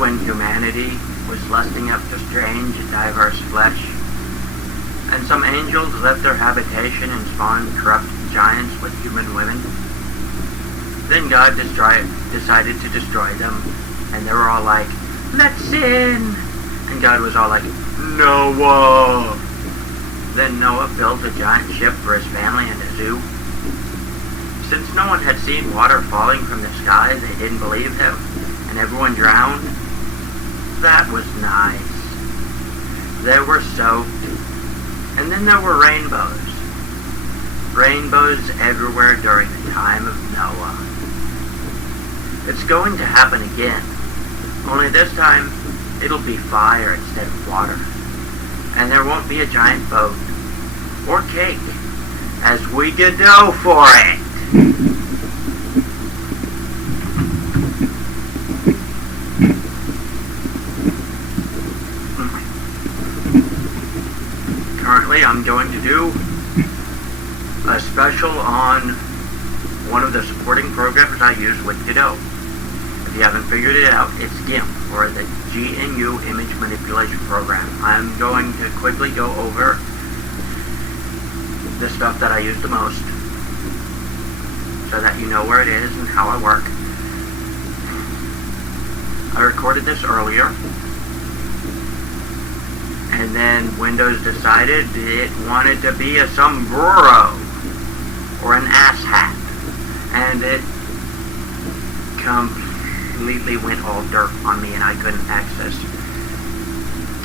when humanity was lusting after strange and diverse flesh, and some angels left their habitation and spawned corrupt giants with human women. Then God decided to destroy them, and they were all like, "Let's in!" And God was all like, "Noah!" Then Noah built a giant ship for his family and a zoo. Since no one had seen water falling from the sky, they didn't believe him, and everyone drowned. That was nice. They were soaked. And then there were rainbows. Rainbows everywhere during the time of Noah. It's going to happen again. Only this time, it'll be fire instead of water. And there won't be a giant boat or cake as we Godot4it. Currently, I'm going to do a special on one of the supporting programs I use with Godot. If you haven't figured it out, it's Gimp, or the GNU Image Manipulation Program. I'm going to quickly go over the stuff that I use the most, so that you know where it is and how I work. I recorded this earlier, and then Windows decided it wanted to be a sombrero, or an asshat, and it completely went all dirt on me, and I couldn't access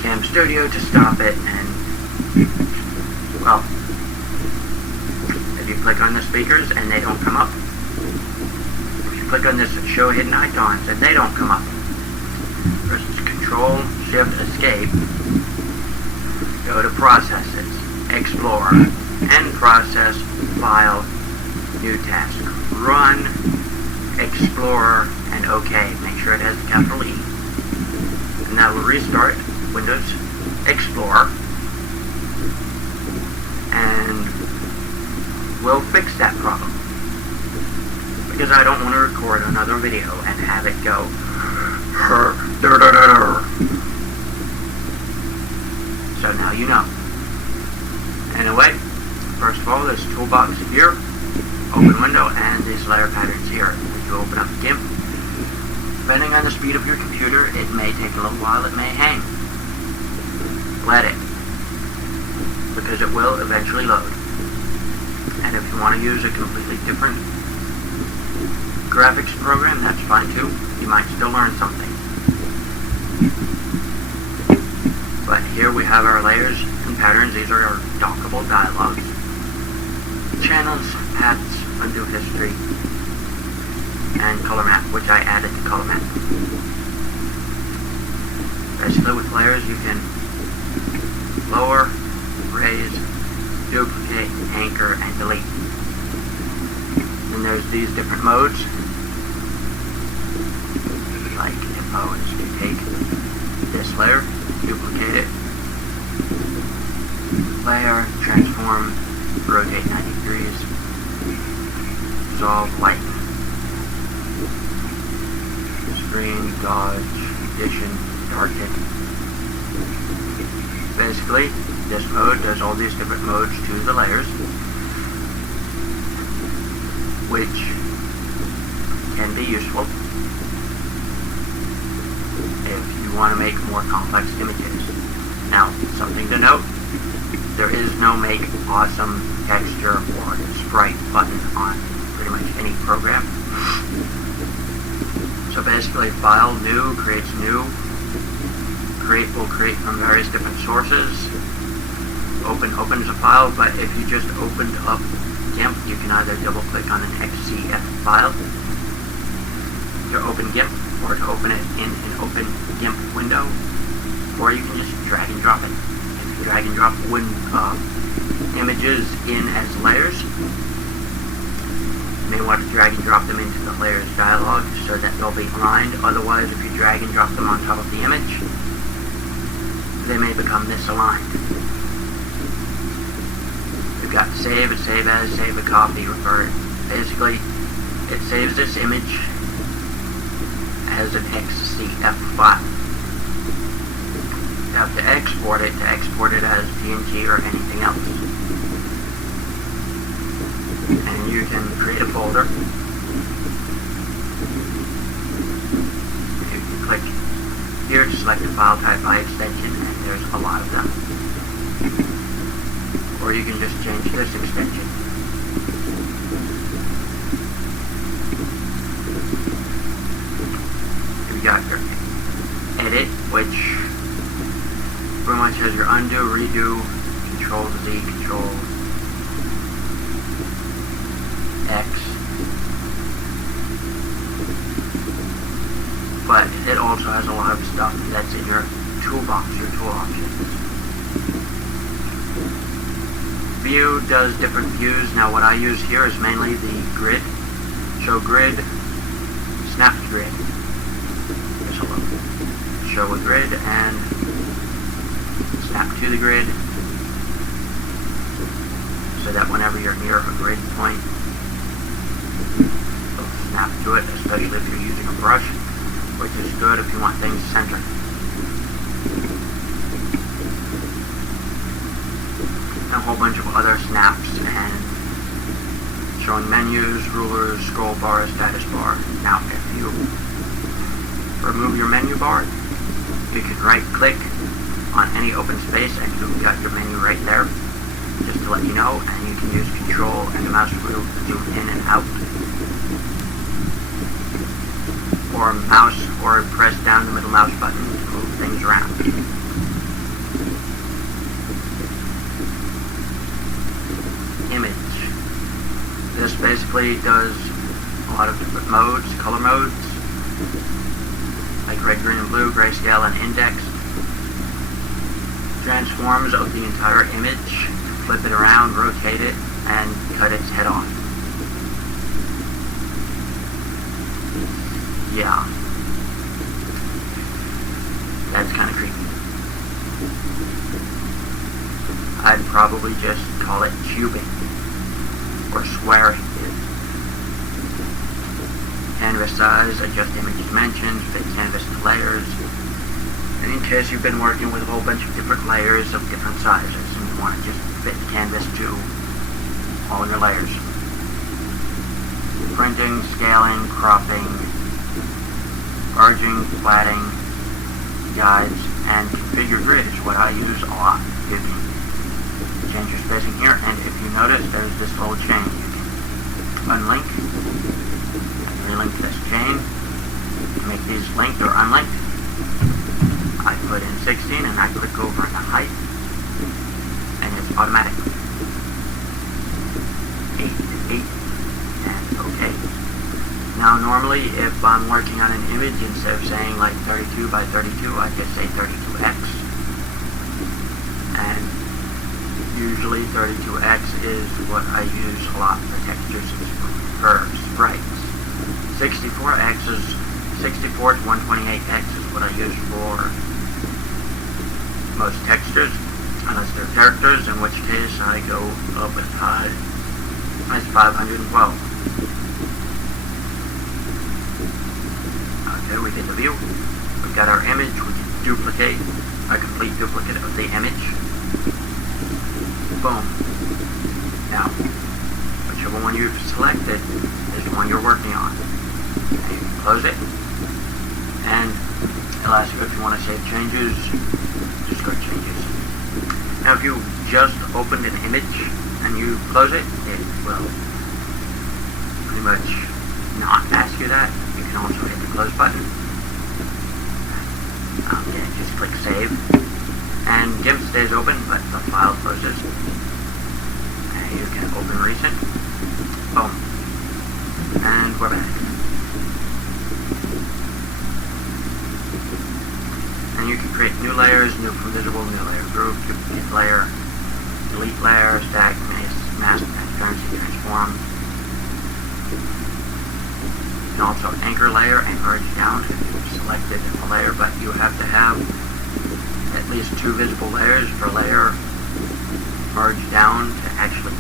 Cam Studio to stop it. And well, if you click on the speakers and they don't come up, if you click on this show hidden icons and they don't come up, press Control Shift Escape, go to Processes, Explore, End Process, File, New Task, Run, Explorer, and OK. Make sure it has a capital E. And that will restart Windows Explorer. And we'll fix that problem. Because I don't want to record another video and have it go so now you know. Anyway, first of all, this toolbox here, open window, and these layer patterns here. If you open up Gimp, depending on the speed of your computer, it may take a little while, it may hang. Let it, because it will eventually load. And if you want to use a completely different graphics program, that's fine too. You might still learn something. But here we have our layers and patterns. These are our dockable dialogues. Channels, paths, undo history, and color map, which I added to color map. Basically with layers you can lower, raise, duplicate, anchor, and delete. And there's these different modes. Like if I was to take this layer, duplicate it, layer, transform, rotate 90 degrees, dissolve, lighten, screen, dodge, addition, darken. Basically, this mode does all these different modes to the layers, which can be useful if you want to make more complex images. Now, something to note, there is no make awesome texture or sprite button on pretty much any program. So basically, file, new, creates new, create will create from various different sources, open opens a file, but if you just opened up Gimp, you can either double click on an XCF file to open Gimp, or to open it in an open Gimp window, or you can just drag and drop it. If you drag and drop images in as layers, you may want to drag and drop them into the layers dialog so that they'll be aligned. Otherwise, if you drag and drop them on top of the image, they may become misaligned. You've got save, a save as, save a copy, revert. Basically, it saves this image has an XCF file. You have to export it as PNG or anything else. And you can create a folder. You can click here to select a file type by extension, and there's a lot of them. Or you can just change this extension. You got your edit, which pretty much has your undo, redo, Control Z, Control X. But it also has a lot of stuff that's in your toolbox, your tool options. View does different views. Now what I use here is mainly the grid. Show grid, snap to grid. There's a look. Show a grid and snap to the grid, so that whenever you're near a grid point, it'll snap to it, especially if you're using a brush, which is good if you want things centered. A whole bunch of other snaps and showing menus, rulers, scroll bar, status bar. Now if you remove your menu bar, you can right click on any open space and you've got your menu right there, just to let you know, and you can use control and the mouse wheel to zoom in and out. Or mouse or press down the middle mouse button to move things around. Image. This basically does a lot of different modes, color modes, like red, green, and blue, grayscale, and index. Transforms of the entire image, flip it around, rotate it, and cut its head off. Yeah. That's kind of creepy. I'd probably just call it cubing or squaring. Canvas size, adjust image dimensions, fit canvas to layers. And in case you've been working with a whole bunch of different layers of different sizes and you want to just fit canvas to all your layers. Printing, scaling, cropping, merging, flatting, guides, and configure grid is what I use a lot. You can change your spacing here, and if you notice, there's this little chain. You can unlink and relink this chain to make these linked or unlinked. I put in 16 and I click over in the height, and it's automatic. 8 to 8, and OK. Now normally if I'm working on an image, instead of saying like 32 by 32, I just say 32x. And usually 32x is what I use a lot for textures for sprites. 64x is 64 to 128x is what I use for most textures, unless they're characters, in which case I go up as high as 512. Okay, we did the view. We've got our image. We can duplicate, a complete duplicate of the image. Boom. Now, whichever one you've selected is the one you're working on. And you can close it, and it'll ask you if you want to save changes. Just go changes. Now, if you just opened an image and you close it, it will pretty much not ask you that. You can also hit the close button. Yeah, just click save. And Gimp stays open, but the file closes. And you can open recent. Boom. And we're back. And you can create new layers, new visible, new layer group, duplicate layer, delete layer, stack, mask, transparency, transform. You can also anchor layer and merge down if you've selected a layer, but you have to have at least 2 visible layers per layer merge down to actually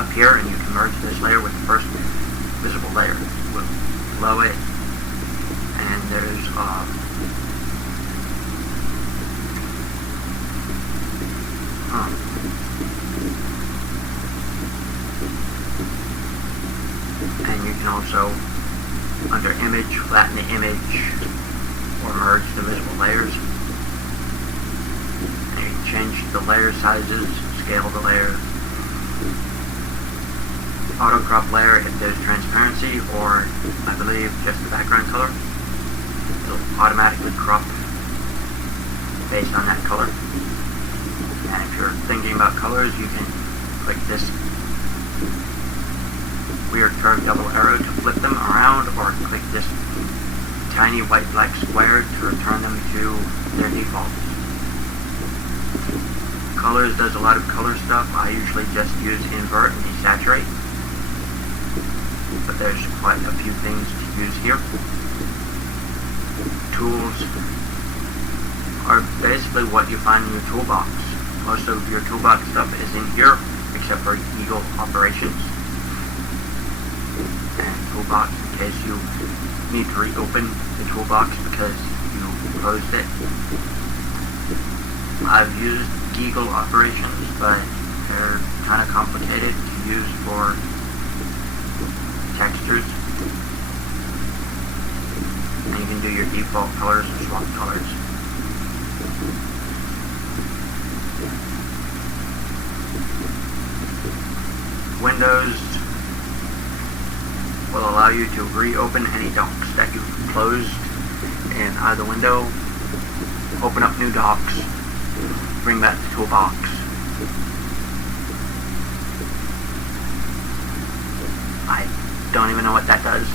appear, and you can merge this layer with the first visible layer. Below it, and and there's and you can also, under image, flatten the image or merge the visible layers. And you can change the layer sizes, scale the layer, auto crop layer if there's transparency, or I believe just the background color. It'll automatically crop based on that color. And if you're thinking about colors, you can click this weird curved double arrow to flip them around, or click this tiny white black square to return them to their defaults. Colors does a lot of color stuff. I usually just use invert and desaturate, but there's quite a few things to use here. Tools are basically what you find in your toolbox. Most of your toolbox stuff is in here, except for Eagle operations and toolbox in case you need to reopen the toolbox because you closed it. I've used Eagle operations, but they're kind of complicated to use for textures. And you can do your default colors or swap colors. Windows will allow you to reopen any docs that you've closed in either window, open up new docs, bring back the toolbox. I don't even know what that does.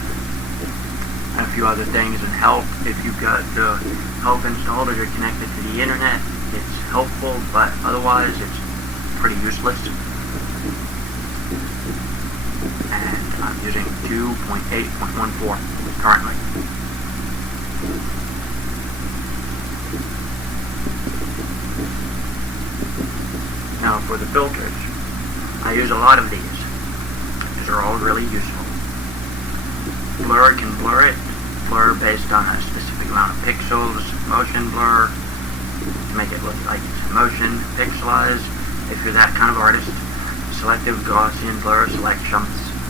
And a few other things in help. If you've got the help installed or you're connected to the internet, it's helpful, but otherwise it's pretty useless. And I'm using 2.8.14 currently. Now for the filters, I use a lot of these. These are all really useful. Blur can blur it. Blur based on a specific amount of pixels. Motion blur to make it look like it's in motion. Pixelize if you're that kind of artist. Selective Gaussian blur, select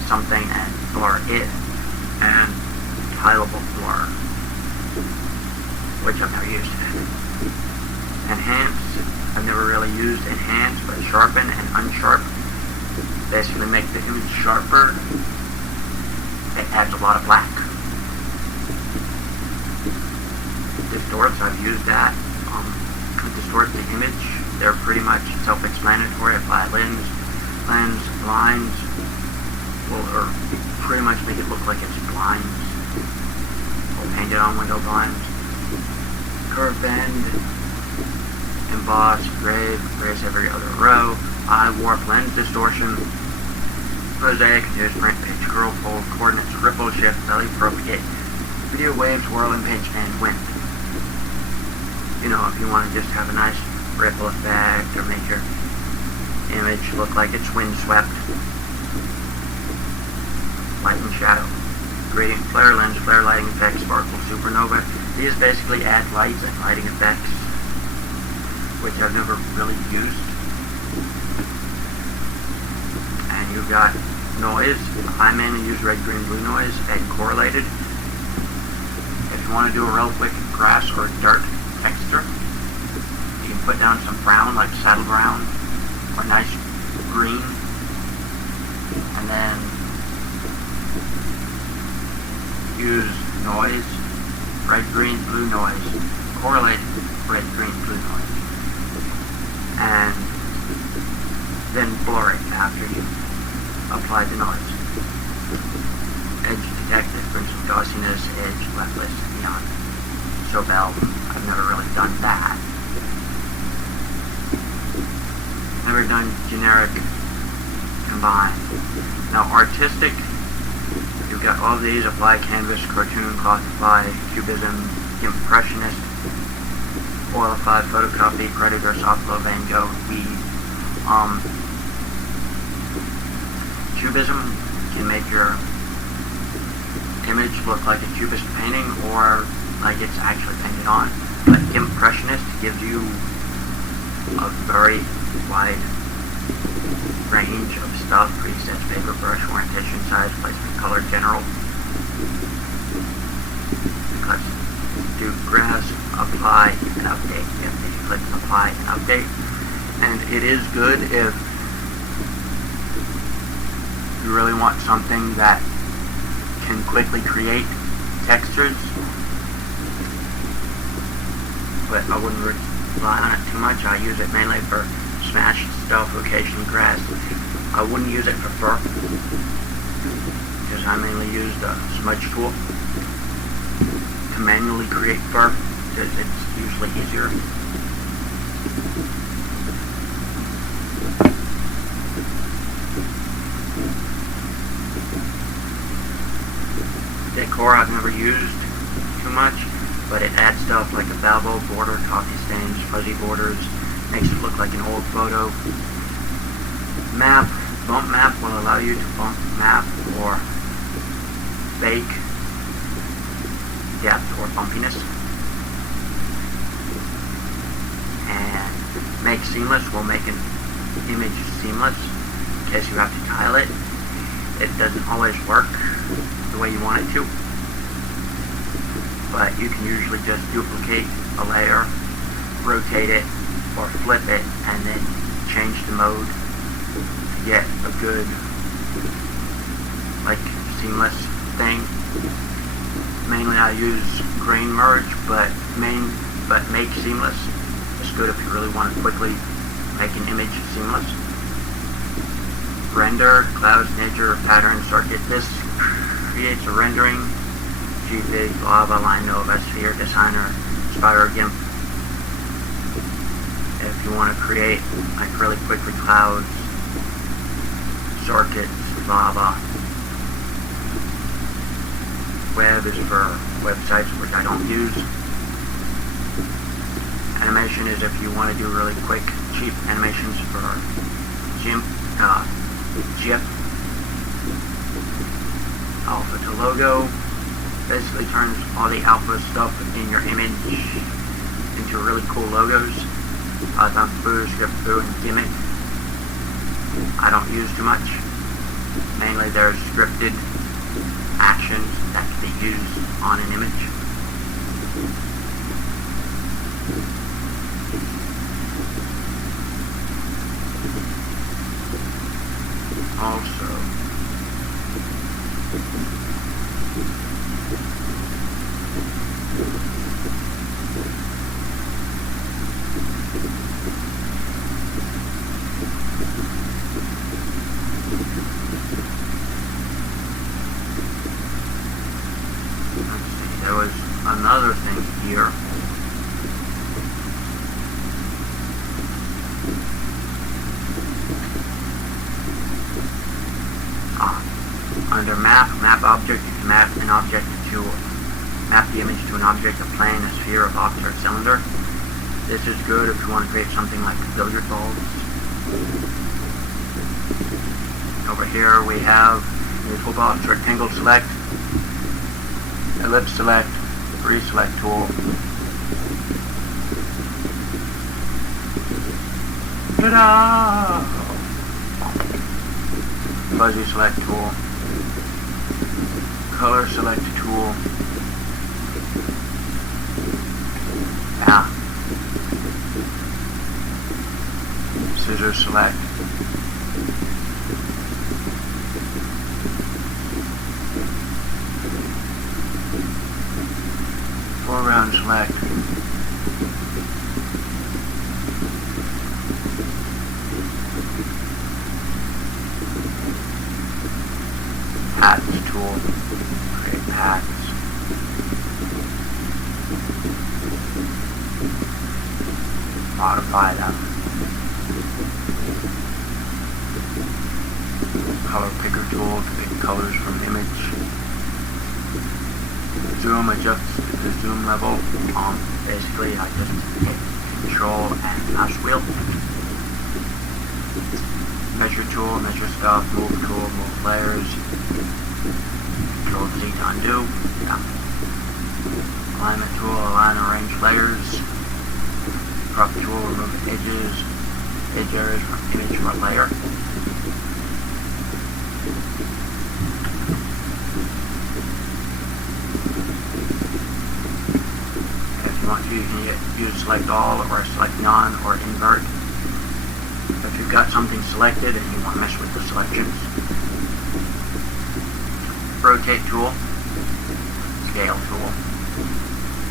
something and blur it. And tileable blur, which I've never used. Enhance, I've never really used enhance, but sharpen and unsharp basically make the image sharper. It adds a lot of black. Distorts, I've used that. Distort the image. They're pretty much self-explanatory. Apply lens, lines, or pretty much make it look like it's blinds. Or paint it on window blinds. Curve bend, emboss, grave, erase every other row. Eye warp, lens distortion. Mosaic, news print, pitch, curl, fold, coordinates, ripple, shift, belly, propagate, video waves, whirl, impinge, and wind. You know, if you want to just have a nice ripple effect or make your image look like it's windswept. Light and shadow. Gradient flare, lens flare, lighting effects, sparkle, supernova. These basically add lights and lighting effects, which I've never really used. And you've got noise. I mainly use red, green, blue noise and correlated. If you want to do a real quick grass or dirt texture, you can put down some brown, like saddle brown, or nice green, and then use noise, red, green, blue noise, correlate red, green, blue noise, and then blur it after you apply the noise. Edge detect difference, Gaussiness, edge, leftist, neon. So Bell, I've never really done that. Never done generic combine. Now artistic, you've got all these: apply, canvas, cartoon, clothify, cubism, impressionist, oilify, photocopy, predator, soft glow, Van Gogh, weed. Cubism can make your image look like a cubist painting or like it's actually painted on. But Gimp gives you a very wide range of stuff: presets, paper, brush, orientation, size, placement, color, general. Click do grass, apply, and update. If you click apply and update, and it is good if you really want something that can quickly create textures, but I wouldn't rely on it too much. I use it mainly for smashed stuff, location, grass. I wouldn't use it for fur, because I mainly use the smudge tool to manually create fur, because it's usually easier. Decor I've never used too much, but it adds stuff like a Balbo border, coffee stains, fuzzy borders, makes it look like an old photo. Bump map will allow you to bump map or bake depth or bumpiness. And make seamless will make an image seamless in case you have to tile it. It doesn't always work the way you want it to, but you can usually just duplicate a layer, rotate it, or flip it, and then change the mode to get a good, like, seamless thing. Mainly I use grain merge, but make seamless. It's good if you really want to quickly make an image seamless. Render, clouds, nature, pattern, circuit. This creates a rendering. G-Big, Lava, Line Nova, Sphere, Designer, Spire, Gimp. If you want to create, like, really quickly clouds, circuits, lava. Web is for websites, which I don't use. Animation is if you want to do really quick, cheap animations for GIF. Alpha to logo basically turns all the alpha stuff in your image into really cool logos. Python Foo, Script Foo, and Gimp. I don't use too much. Mainly there's scripted actions that can be used on an image. Also, there was another thing here. Under map object, you can map the image to an object, a plane, a sphere, a box, or a cylinder. This is good if you want to create something like billiard balls. Over here we have the toolbox: rectangle select, ellipse select, reselect tool. Ta-da! Fuzzy select tool. Color select tool. Scissor select. Foreground select. Paths tool. Create paths. Modify them. Color picker tool to pick colors from image. Zoom adjusts the zoom level. Basically, I just hit Control and mouse wheel. Measure tool, measure stuff. Move tool, move layers. Control-Z to undo. Yeah. Alignment tool, align and arrange layers. Crop tool, remove edge areas from image or layer. If you want to, you can use select all or select none or invert. If you've got something selected and you want to mess with the selections. Rotate tool, scale tool,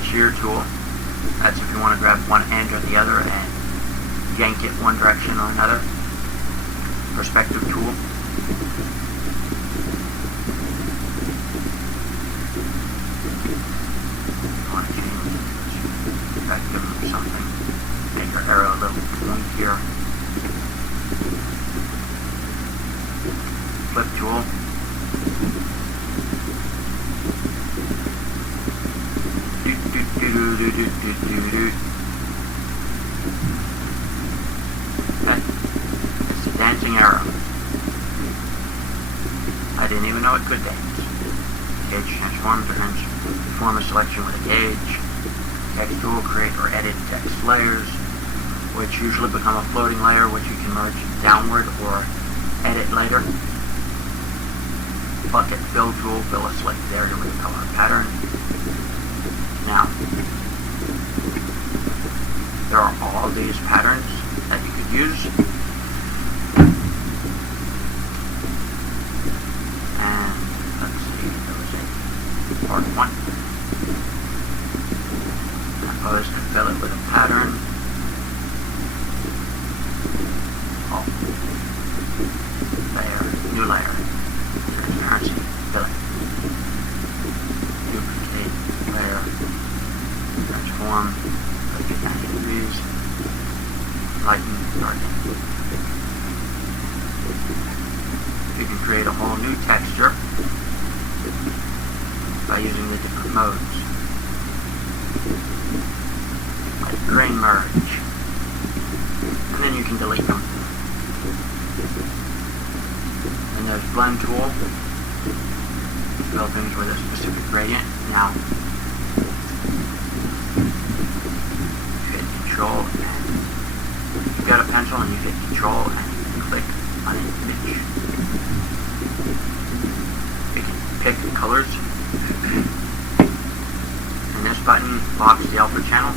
shear tool. That's if you want to grab one end or the other and yank it one direction or another. Perspective tool. You want to change perspective or something. Make your arrow a little point here. Flip tool. Okay. It's the dancing arrow. I didn't even know it could dance. Gauge transform turns form a selection with a gauge. Text tool, create or edit text layers, which usually become a floating layer which you can merge downward or edit later. Bucket fill tool, fill a selected area with a color pattern. Now, there are all these patterns that you could use. And let's see, there was a part one. Suppose to fill it with a pattern. Oh, layer, new layer, transparency, fill it. Duplicate layer, transform, make it 90 degrees, lighten, darken. You can create a whole new texture by using the different modes. Like grain merge. And then you can delete them. And there's blend tool. Fill things with a specific gradient. Now, you hit control and you've got a pencil and you hit control and you can click on an image. You can pick colors. And this button locks the alpha channel.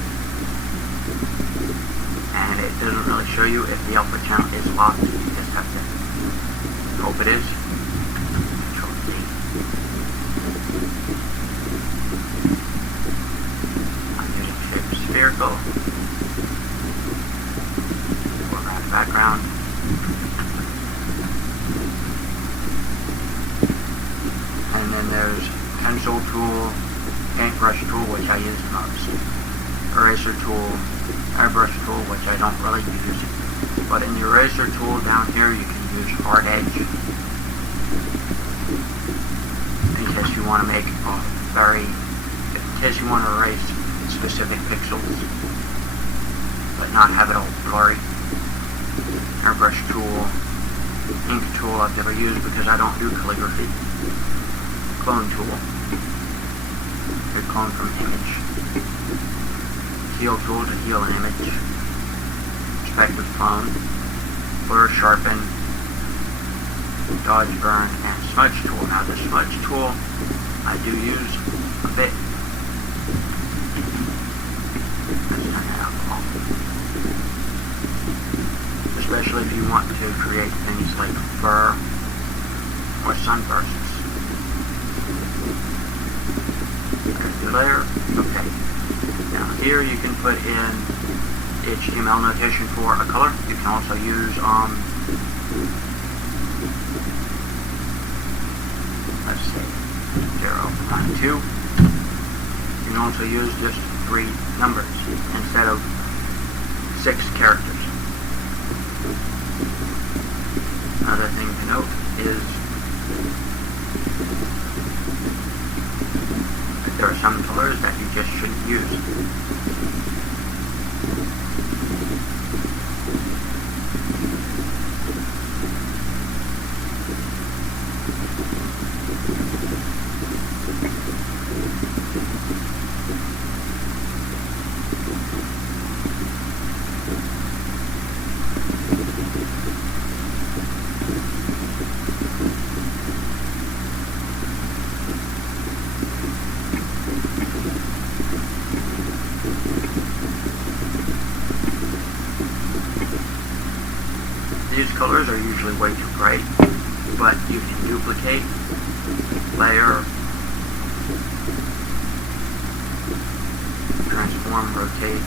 And it doesn't really show you if the alpha channel is locked. You just have to hope it is. Control-Z. I'm using shape spherical. Foreground, background. And then there's pencil tool, paintbrush tool, which I use most. Eraser tool, airbrush tool, which I don't really use. But in the eraser tool down here, you can use hard edge in case you want to make in case you want to erase specific pixels, but not have it all blurry. Airbrush tool, ink tool I've never used because I don't do calligraphy. Clone tool, your clone from image. Heal tool to heal an image. Perspective clone. Blur, sharpen. Dodge, burn, and smudge tool. Now the smudge tool I do use a bit. Let's turn it off. Especially if you want to create things like fur or sunbursts. There's the layer. Okay. Now here you can put in HTML notation for a color. You can also use let's see, 0, 1, 2. You can also use just 3 numbers instead of 6 characters. Another thing to note is that there are some colors that you just shouldn't use. colors are usually way too bright, but you can duplicate, layer, transform, rotate,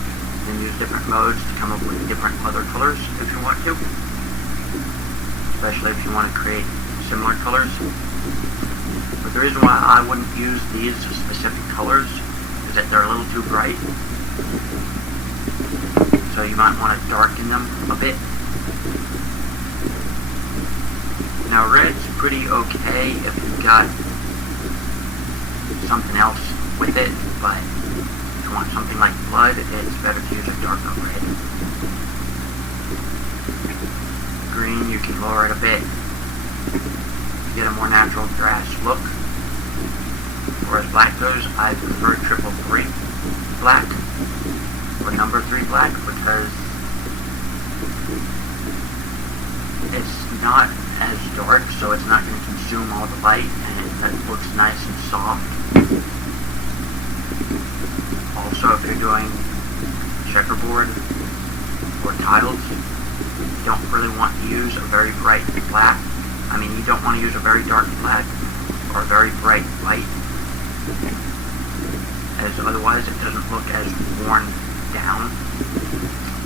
and use different modes to come up with different other colors if you want to, especially if you want to create similar colors. But the reason why I wouldn't use these specific colors is that they're a little too bright, so you might want to darken them a bit. Now red's pretty okay if you've got something else with it, but if you want something like blood, it's better to use a darker red. Green, you can lower it a bit to get a more natural grass look. Whereas black goes, I prefer 333 black, or number 3 black, because it's not as dark, so it's not going to consume all the light, and it looks nice and soft. Also, if you're doing checkerboard or tiles, you don't really want to use a very bright black. I mean, you don't want to use a very dark black or a very bright white, as otherwise it doesn't look as worn down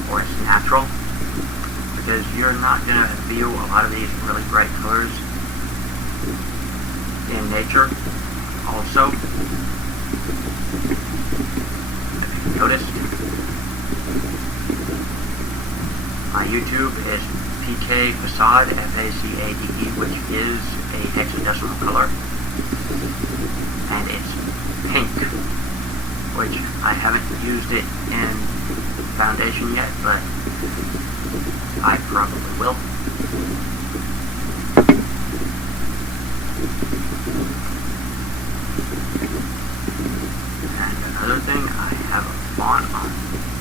or as natural, because you're not going to view a lot of these really bright colors in nature. Also, if you notice, my YouTube is PK Facade, F-A-C-A-D-E, which is a hexadecimal color, and it's pink, which I haven't used it in foundation yet, but I probably will. And another thing, I have a font on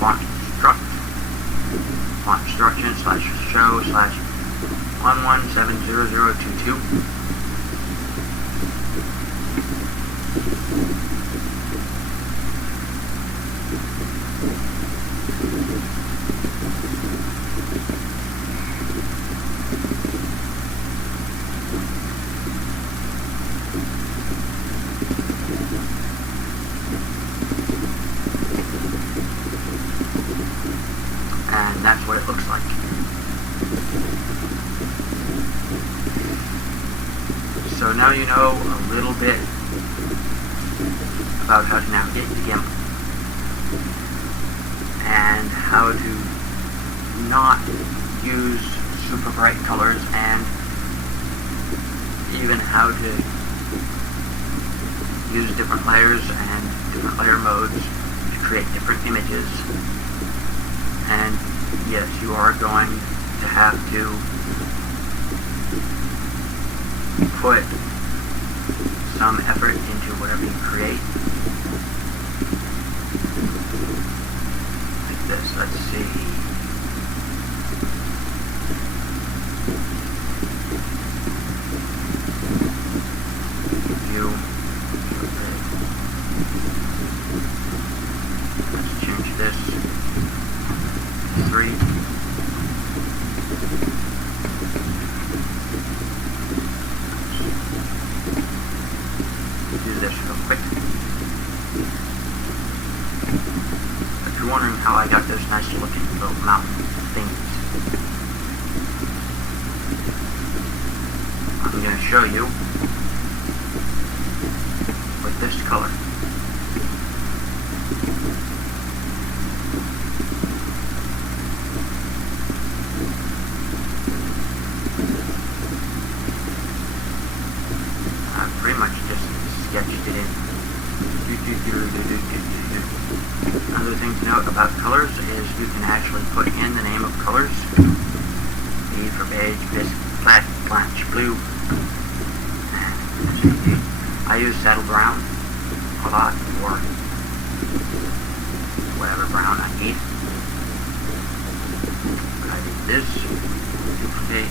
font instruction /show /11700022. And that's what it looks like. So now you know a little bit about how to navigate the Gimp and how to not use super bright colors, and even how to use different layers and different layer modes to create different images. And yes, you are going to have to put some effort into whatever you create. Like this, let's see. View. Let's change this. 3. Do this real quick. If you're wondering how I got those nice looking little mountain things, I'm going to show you with this color. Pretty much just sketched it in. Another thing to note about colors is you can actually put in the name of colors. B for beige, bisque, black, blanche, blue. I use saddle brown a lot, or whatever brown I need. But I do this, duplicate.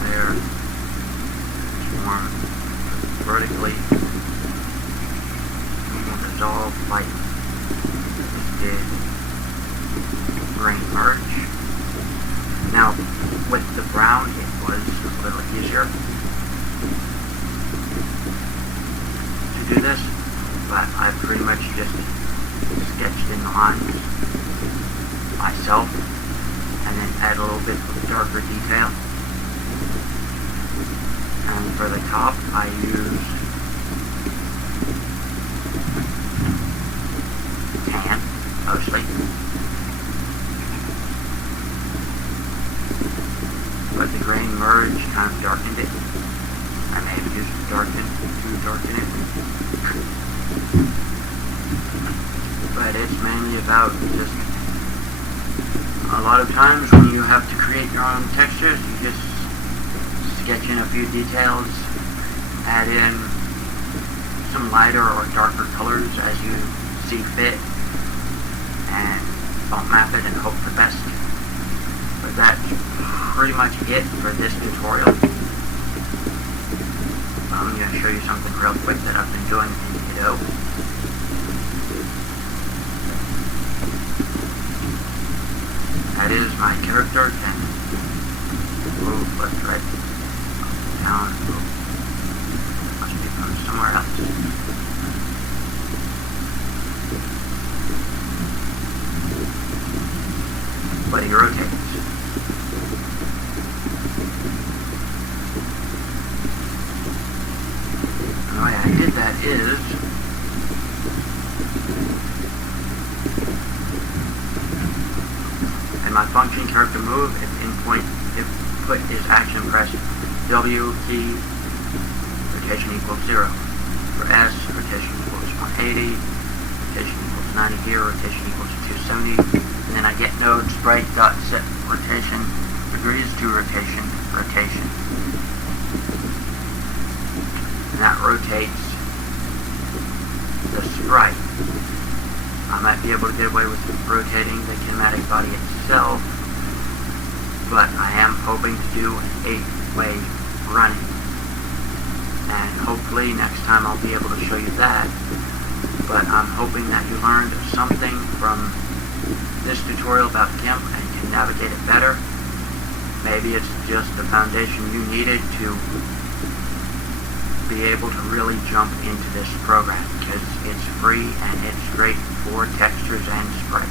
There. Form vertically. We will dissolve like we did grain merge. Now, with the brown, it was a little easier to do this, but I pretty much just sketched in the lines myself, and then add a little bit of darker detail. And for the top, I use tan, mostly. But the grain merge kind of darkened it. I may have used darken to darken it. But it's mainly about just a lot of times when you have to create your own textures, you just sketch in a few details, add in some lighter or darker colors as you see fit, and bump map it and hope for the best. But that's pretty much it for this tutorial. I'm going to show you something real quick that I've been doing in Godot. That is, my character can move left, right, down, move. Must be from somewhere else. But he rotates. And the way I did that is in my function character move, if put is action press W key, rotation equals 0. For S, rotation equals 180, rotation equals 90 here, rotation equals 270, and then I get node sprite dot set rotation degrees to rotation. And that rotates the sprite. I might be able to get away with rotating the kinematic body itself, but I am hoping to do an 8-way running. And hopefully next time I'll be able to show you that. But I'm hoping that you learned something from this tutorial about Gimp and can navigate it better. Maybe it's just the foundation you needed to be able to really jump into this program, because it's free and it's great for textures and sprites.